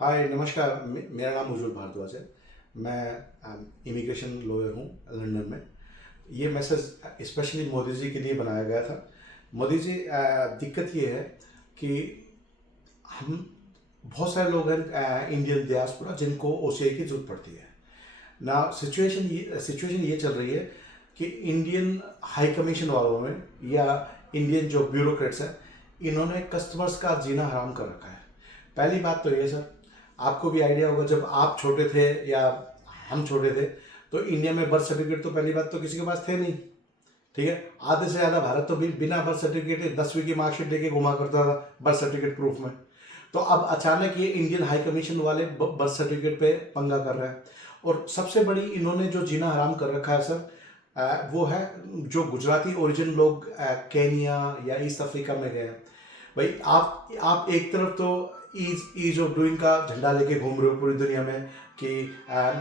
हाय नमस्कार। मेरा नाम उज्जवल भारद्वाज है। मैं इमिग्रेशन लॉयर हूँ लंदन में। ये मैसेज स्पेशली मोदी जी के लिए बनाया गया था। मोदी जी, दिक्कत ये है कि हम बहुत सारे लोग हैं इंडियन डियास्पोरा जिनको ओसीआई की ज़रूरत पड़ती है ना। सिचुएशन ये चल रही है कि इंडियन हाई कमीशन वालों में या इंडियन जो ब्यूरोक्रेट्स हैं, इन्होंने कस्टमर्स का जीना हराम कर रखा है। पहली बात तो ये सर, आपको भी आइडिया होगा, जब आप छोटे थे या हम छोटे थे तो इंडिया में बर्थ सर्टिफिकेट तो पहली बात तो किसी के पास थे नहीं। ठीक है, आधे से ज़्यादा भारत तो बिना बर्थ सर्टिफिकेट के 10वीं की मार्कशीट लेके घुमा करता था बर्थ सर्टिफिकेट प्रूफ में। तो अब अचानक ये इंडियन हाई कमीशन वाले बर्थ सर्टिफिकेट पे पंगा कर रहे हैं। और सबसे बड़ी इन्होंने जो जीना हराम कर रखा है सर, वो है जो गुजराती ओरिजिन लोग केनिया या ईस्ट अफ्रीका में गए हैं। भाई आप एक तरफ तो ईज ऑफ डूइंग का झंडा लेके घूम रहे हो पूरी दुनिया में कि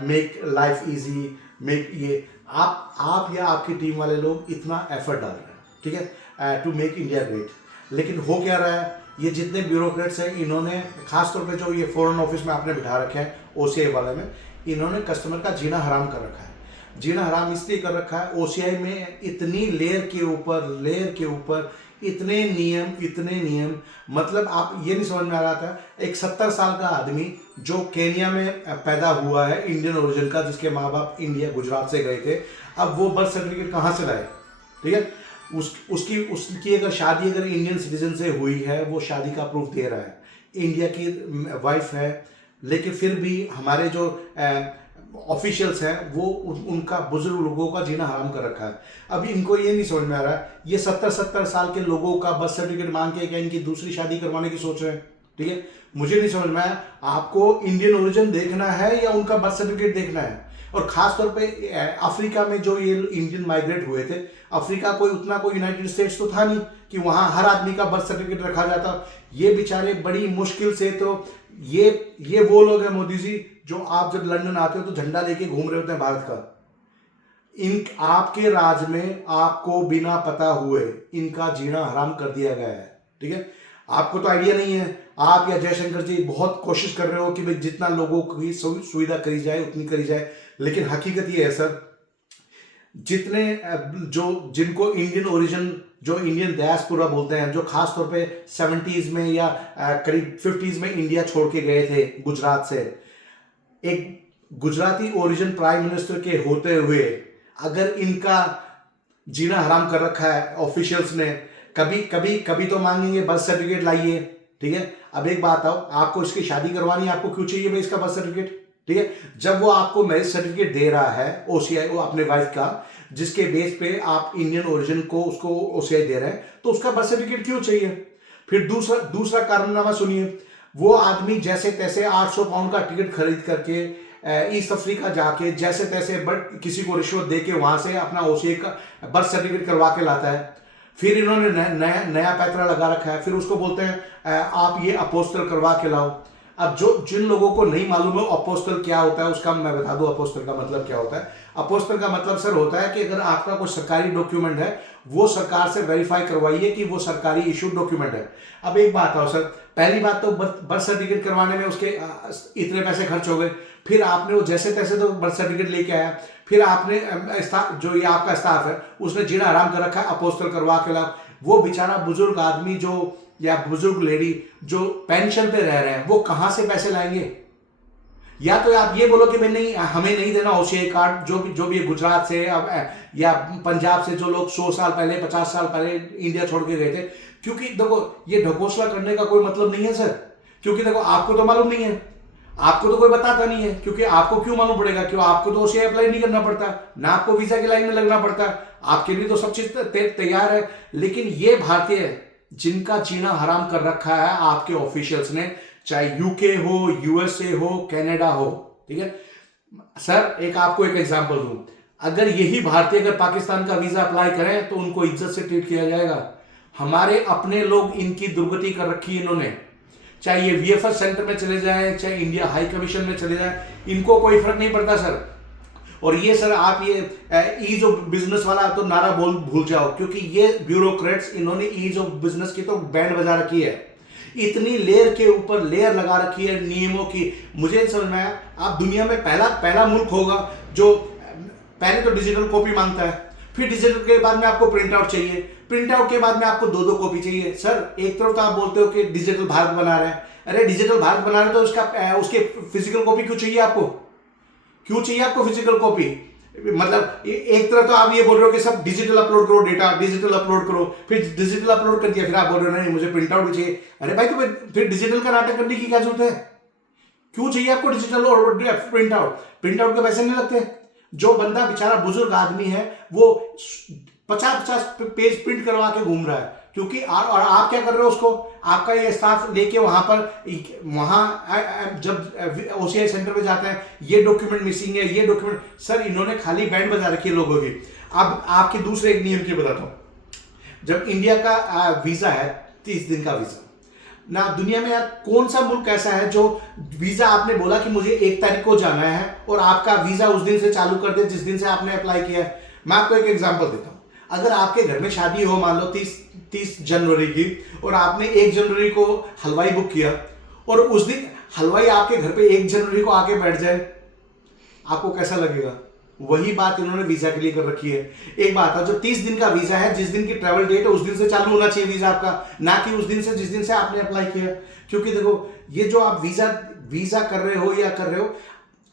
मेक लाइफ इजी, मेक ये आप या आपकी टीम वाले लोग इतना एफर्ट डाल रहे हैं, ठीक है, टू मेक इंडिया ग्रेट। लेकिन हो क्या रहा है, ये जितने ब्यूरोक्रेट्स हैं इन्होंने खासतौर पे जो ये फॉरेन ऑफिस में आपने बिठा रखे हैं ओसीआई वाले में, इन्होंने कस्टमर का जीना हराम कर रखा है। जीना हराम इसलिए कर रखा है, ओसीआई में इतनी लेयर के ऊपर इतने नियम, मतलब आप ये नहीं समझ में आ रहा था। एक 70 साल का आदमी जो केनिया में पैदा हुआ है, इंडियन ओरिजिन का, जिसके माँ बाप इंडिया गुजरात से गए थे, अब वो बर्थ सर्टिफिकेट कहाँ से लाए? ठीक है, उसकी अगर शादी अगर इंडियन सिटीजन से हुई है, वो शादी का प्रूफ दे रहा है, इंडिया की वाइफ है, लेकिन फिर भी हमारे जो ऑफिशियल्स हैं वो उनका बुजुर्ग लोगों का जीना हराम कर रखा है। अभी इनको ये नहीं समझ में आ रहा है, ये 70 साल के लोगों का बर्थ सर्टिफिकेट मांग के क्या इनकी दूसरी शादी करवाने की सोच रहे हैं? ठीक है, मुझे नहीं समझ में आया, आपको इंडियन ओरिजिन देखना है या उनका बर्थ सर्टिफिकेट देखना है? और खास तौर पे अफ्रीका में जो ये इंडियन माइग्रेट हुए थे, अफ्रीका कोई उतना कोई यूनाइटेड स्टेट्स तो था नहीं कि वहां हर आदमी का बर्थ सर्टिफिकेट रखा जाता। ये बेचारे बड़ी मुश्किल से, तो ये वो लोग हैं मोदी जी, जो आप जब लंदन आते हो तो झंडा लेके घूम रहे होते हैं भारत का। इन आपके राज में आपको बिना पता हुए इनका जीना हराम कर दिया गया है। ठीक है, आपको तो आइडिया नहीं है। आप या जयशंकर जी बहुत कोशिश कर रहे हो कि भाई जितना लोगों की सुविधा करी जाए उतनी करी जाए, लेकिन हकीकत ये है सर, जितने जिनको इंडियन ओरिजिन, जो इंडियन डायस्पोरा बोलते हैं, जो खास तौर पे 70s में या करीब 50s में इंडिया छोड़ के गए थे गुजरात से, एक गुजराती ओरिजिन प्राइम मिनिस्टर के होते हुए अगर इनका जीना हराम कर रखा है ऑफिशियल्स ने, कभी तो मांगेंगे बर्थ सर्टिफिकेट लाइए। ठीक है, अब एक बात आओ, आपको इसकी शादी करवानी, आपको क्यों चाहिए भाई इसका बर्थ सर्टिफिकेट? ठीक है, जब वो आपको मैरिज सर्टिफिकेट दे रहा है ओसीआई, वो अपने वाइफ का, जिसके बेस पे आप इंडियन ओरिजिन को उसको ओसीआई दे रहे हैं, तो उसका बर्थ सर्टिफिकेट क्यों चाहिए? फिर दूसरा कारणनामा सुनिए, वो आदमी जैसे तैसे 800 पाउंड का टिकट खरीद करके ईस्ट अफ्रीका जाके जैसे तैसे बट किसी को रिश्वत दे के वहां से अपना ओसीआई का बर्थ सर्टिफिकेट करवा के लाता है। फिर इन्होंने नया पैतरा लगा रखा है, फिर उसको बोलते हैं आप ये अपोस्टल करवा के लाओ। अब जिन लोगों को नहीं मालूम है अपोस्टल क्या होता है, उसका मैं बता दूं अपोस्टल का मतलब क्या होता है। अपोस्टल का मतलब सर होता है कि अगर आपका कोई सरकारी डॉक्यूमेंट है, वो सरकार से वेरीफाई करवाइए कि वो सरकारी इशू डॉक्यूमेंट है। अब एक बात आओ सर, पहली बात तो बर्थ सर्टिफिकेट करवाने में उसके इतने पैसे खर्च हो गए, फिर आपने वो जैसे तैसे तो बर्थ सर्टिफिकेट लेके आया, फिर आपने जो ये आपका स्टाफ है उसने जीना हराम कर रखा है, अपोस्टल करवा के लाओ। वो बेचारा बुजुर्ग आदमी जो या बुजुर्ग लेडी जो पेंशन पे रह रहे हैं, वो कहां से पैसे लाएंगे? या तो आप ये बोलो कि मैं नहीं, हमें नहीं देना ओसीआई कार्ड, जो भी गुजरात से अब या पंजाब से जो लोग 100 साल पहले 50 साल पहले इंडिया छोड़ के गए थे। क्योंकि देखो ये ढकोसला करने का कोई मतलब नहीं है सर, क्योंकि देखो आपको तो मालूम नहीं है, आपको तो कोई बताता नहीं है, क्योंकि आपको क्यों मालूम पड़ेगा? क्यों आपको तो ओसीआई अप्लाई नहीं करना पड़ता, ना आपको वीजा की लाइन में लगना पड़ता, आपके लिए तो सब चीज तैयार है। लेकिन ये भारतीय जिनका जीना हराम कर रखा है आपके ऑफिशियल्स ने, चाहे यूके हो, यूएसए हो, कनाडा हो, ठीक है सर। आपको एक एग्जांपल दूं, अगर यही भारतीय अगर पाकिस्तान का वीजा अप्लाई करें तो उनको इज्जत से ट्रीट किया जाएगा। हमारे अपने लोग इनकी दुर्गति कर रखी है इन्होंने, चाहे ये वीएफएस सेंटर में चले जाएं, चाहे इंडिया हाई कमीशन में चले जाएं, इनको कोई फर्क नहीं पड़ता सर। और ये सर आप ये ईज ऑफ बिजनेस वाला तो नारा भूल जाओ, क्योंकि ये ब्यूरोक्रेट्स इन्होंने ईज ऑफ बिजनेस की तो बैंड बजा रखी है। इतनी लेयर के ऊपर लेयर लगा रखी है नियमों की, मुझे नहीं समझ में आया। आप दुनिया में पहला मुल्क होगा जो पहले तो डिजिटल कॉपी मांगता है, फिर डिजिटल के बाद में आपको प्रिंट आउट चाहिए, प्रिंट आउट के बाद में आपको दो कॉपी चाहिए। सर एक तरफ तो आप बोलते हो कि डिजिटल भारत बना रहे हैं, अरे डिजिटल भारत बना रहे तो उसके फिजिकल कॉपी क्यों चाहिए आपको? क्यों चाहिए आपको फिजिकल कॉपी? मतलब एक तरफ तो आप ये बोल रहे हो कि सब डिजिटल अपलोड करो, डेटा डिजिटल अपलोड करो, फिर डिजिटल अपलोड कर दिया, फिर आप बोल रहे हो नहीं मुझे प्रिंट आउट भी चाहिए। अरे भाई तो फिर डिजिटल का नाटक करने की क्या जरूरत है? क्यों चाहिए आपको डिजिटल और प्रिंट आउट? प्रिंट आउट के पैसे नहीं लगते। जो बंदा बेचारा बुजुर्ग आदमी है वो 50-50 पेज प्रिंट करवा के घूम रहा है, क्योंकि और आप क्या कर रहे हो? उसको आपका ये स्टाफ लेके वहां जब ओसीआई सेंटर पे जाते हैं, ये डॉक्यूमेंट मिसिंग है, ये डॉक्यूमेंट। सर इन्होंने खाली बैंड बजा रखी है लोगों की। अब आपके दूसरे एक नियम की बताता हूं। जब इंडिया का वीजा है 30 दिन का वीजा ना, दुनिया में यार कौन सा मुल्क ऐसा है जो वीजा आपने बोला कि मुझे 1 तारीख को जाना है और आपका वीजा उस दिन से चालू कर दे जिस दिन से आपने अप्लाई किया है? मैं आपको एक एग्जांपल देता हूं। अगर आपके घर में शादी हो मान लो 30 जनवरी की, और आपने 1 जनवरी को हलवाई बुक किया, और उस दिन हलवाई आपके घर पे 1 जनवरी को आके बैठ जाए, आपको कैसा लगेगा? वही बात इन्होंने वीजा के लिए कर रखी है। एक बात है, जो 30 दिन का वीजा है, जिस दिन की ट्रैवल डेट है उस दिन से चालू होना चाहिए वीजा आपका, ना कि उस दिन से जिस दिन से आपने अप्लाई किया। क्योंकि देखो ये जो आप वीजा कर रहे हो या कर रहे हो,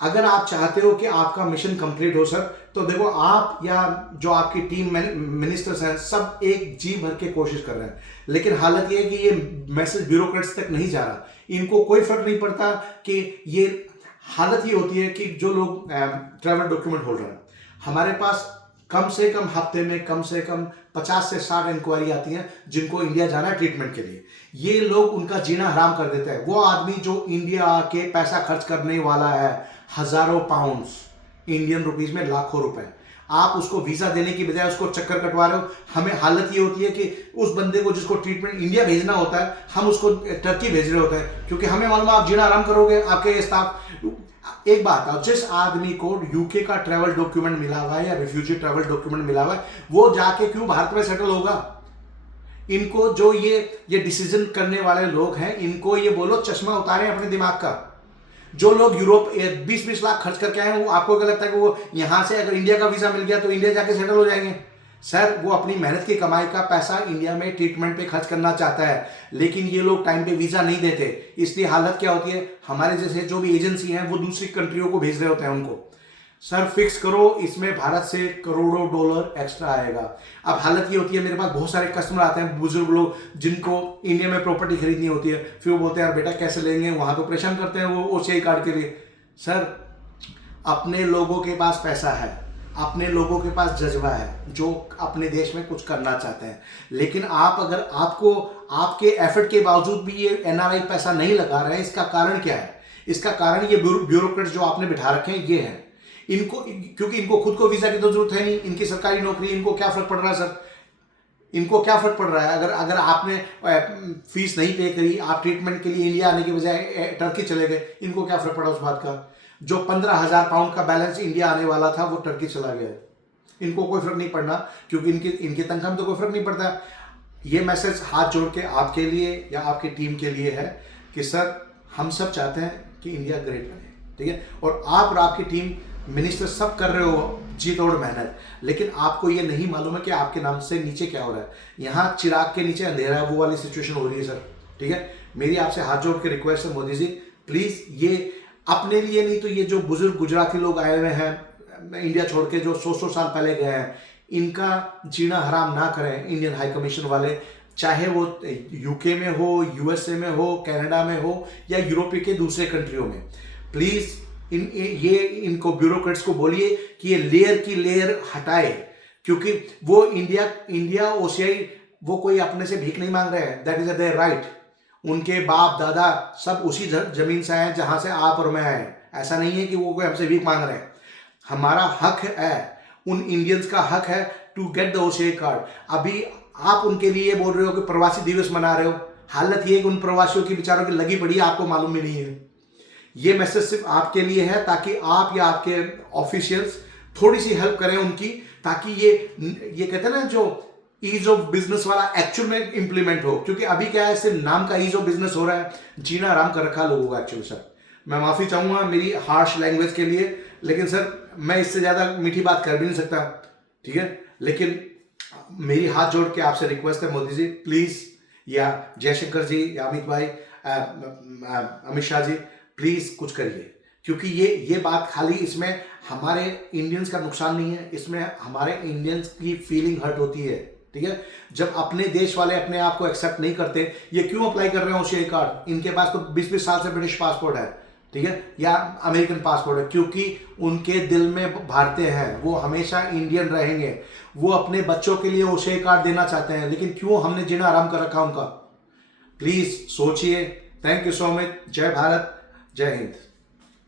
अगर आप चाहते हो कि आपका मिशन कंप्लीट हो सर, तो देखो आप या जो आपकी टीम मिनिस्टर्स हैं सब एक जी भर के कोशिश कर रहे हैं, लेकिन हालत यह है कि ये मैसेज ब्यूरोक्रेट्स तक नहीं जा रहा। इनको कोई फर्क नहीं पड़ता कि ये हालत ये होती है कि जो लोग ट्रैवल डॉक्यूमेंट होल्डर हैं, हमारे पास कम से कम हफ्ते में कम से कम 50 से 60 इंक्वायरी आती हैं जिनको इंडिया जाना है ट्रीटमेंट के लिए। ये लोग उनका जीना हराम कर देते हैं। वो आदमी जो इंडिया आके पैसा खर्च करने वाला है हजारों पाउंड्स, इंडियन रुपीज में लाखों रुपए, आप उसको वीजा देने की बजाय उसको चक्कर कटवा रहे हो। हमें हालत ये होती है कि उस बंदे को जिसको ट्रीटमेंट इंडिया भेजना होता है, हम उसको टर्की भेज रहे होते हैं, क्योंकि हमें मालूम है आप जीना आराम करोगे, आपके स्टाफ। एक बात है, जिस आदमी को यूके का ट्रैवल डॉक्यूमेंट मिला हुआ है या रिफ्यूजी ट्रैवल डॉक्यूमेंट मिला हुआ है, वो जाके क्यों भारत में सेटल होगा? इनको जो ये डिसीजन करने वाले लोग हैं, इनको ये बोलो चश्मा उतारें अपने दिमाग का। जो लोग यूरोप 20-20 लाख खर्च करके आए हैं, वो आपको क्या लगता है कि वो यहां से अगर इंडिया का वीजा मिल गया तो इंडिया जाके सेटल हो जाएंगे? सर वो अपनी मेहनत की कमाई का पैसा इंडिया में ट्रीटमेंट पे खर्च करना चाहता है, लेकिन ये लोग टाइम पे वीजा नहीं देते। इसलिए हालत क्या होती है, हमारे जैसे जो भी एजेंसी हैं वो दूसरी कंट्रियों को भेज रहे होते हैं उनको। सर फिक्स करो, इसमें भारत से करोड़ों डॉलर एक्स्ट्रा आएगा। अब हालत ये होती है, मेरे पास बहुत सारे कस्टमर आते हैं, बुजुर्ग लोग जिनको इंडिया में प्रॉपर्टी खरीदनी होती है, फिर वो बोलते हैं यार बेटा कैसे लेंगे, वहां तो परेशान करते हैं वो ओसीआई कार्ड के लिए। सर अपने लोगों के पास पैसा है, अपने लोगों के पास जज्बा है जो अपने देश में कुछ करना चाहते हैं, लेकिन आप अगर आपको आपके एफर्ट के बावजूद भी ये एनआरआई पैसा नहीं लगा रहे हैं, इसका कारण क्या है? इसका कारण ये ब्यूरोक्रेट्स जो आपने बिठा रखे हैं ये है। इनको, क्योंकि इनको खुद को वीजा की तो जरूरत है नहीं, इनकी सरकारी नौकरी, इनको क्या फर्क पड़ रहा है सर? इनको क्या फर्क पड़ रहा है? अगर आपने फीस नहीं पे करी, आप ट्रीटमेंट के लिए इंडिया आने के बजाय टर्की चले गए, इनको क्या फर्क पड़ा उस बात का? जो 15,000 पाउंड का बैलेंस इंडिया आने वाला था वो टर्की चला गया। इनको कोई फर्क नहीं पड़ना, क्योंकि इनकी तनख्वाह में तो कोई फर्क नहीं पड़ता। ये मैसेज हाथ जोड़ के आपके लिए या आपकी टीम के लिए है कि सर हम सब चाहते हैं कि इंडिया ग्रेट बने, ठीक है? और आप और आपकी टीम मिनिस्टर सब कर रहे हो जी तोड़ मेहनत, लेकिन आपको ये नहीं मालूम है कि आपके नाम से नीचे क्या हो रहा है। यहाँ चिराग के नीचे अंधेरा है, वो वाली सिचुएशन हो रही है सर, ठीक है? मेरी आपसे हाथ जोड़ के रिक्वेस्ट है मोदी जी, प्लीज ये अपने लिए नहीं तो ये जो बुजुर्ग गुजराती लोग आए हुए हैं इंडिया छोड़ के, जो 100 साल पहले गए हैं, इनका जीना हराम ना करें इंडियन हाई कमीशन वाले, चाहे वो यूके में हो, यूएसए में हो, कनाडा में हो या यूरोप के दूसरे कंट्रियों में। प्लीज इनको ब्यूरोक्रेट्स को बोलिए कि ये लेयर की लेयर हटाए, क्योंकि वो इंडिया ओसीआई वो कोई अपने से भीख नहीं मांग रहे हैं, दैट इज देयर राइट। उनके बाप दादा सब उसी जमीन से आए जहां से आप और मैं आए, ऐसा नहीं है कि वो कोई हमसे भीख मांग रहे हैं। हमारा हक है, उन इंडियंस का हक है to get the OCI card. अभी आप उनके लिए बोल रहे हो कि प्रवासी दिवस मना रहे हो, हालत ये है कि उन प्रवासियों की बेचारों की लगी पड़ी है, आपको मालूम भी नहीं है। ये मैसेज सिर्फ आपके लिए है ताकि आप या आपके ऑफिशियल्स थोड़ी सी हेल्प करें उनकी, ताकि ये कहते हैं ना जो ईज ऑफ बिजनेस वाला एक्चुअल में इंप्लीमेंट हो, क्योंकि अभी क्या है, सिर्फ नाम का ईज ऑफ बिजनेस हो रहा है, जीना आराम कर रखा लोगों का एक्चुअली। सर मैं माफी चाहूंगा मेरी हार्श लैंग्वेज के लिए, लेकिन सर मैं इससे ज्यादा मीठी बात कर भी नहीं सकता, ठीक है। लेकिन मेरी हाथ जोड़ के आपसे रिक्वेस्ट है मोदी जी प्लीज, या जयशंकर जी, या अमित भाई, अमित शाह जी, प्लीज कुछ करिए, क्योंकि ये बात खाली इसमें हमारे इंडियंस का नुकसान नहीं है, इसमें हमारे इंडियंस की फीलिंग हर्ट होती है, ठीक है। जब अपने देश वाले अपने आप को एक्सेप्ट नहीं करते, ये क्यों अप्लाई कर रहे हैं ओसीआई कार्ड? इनके पास तो 20-20 साल से ब्रिटिश पासपोर्ट है, ठीक है, या अमेरिकन पासपोर्ट है, क्योंकि उनके दिल में भारतीय हैं, वो हमेशा इंडियन रहेंगे, वो अपने बच्चों के लिए ओसीआई कार्ड देना चाहते हैं, लेकिन क्यों हमने जीना आराम कर रखा उनका? प्लीज सोचिए। Thank you so much. जय भारत, जय हिंद।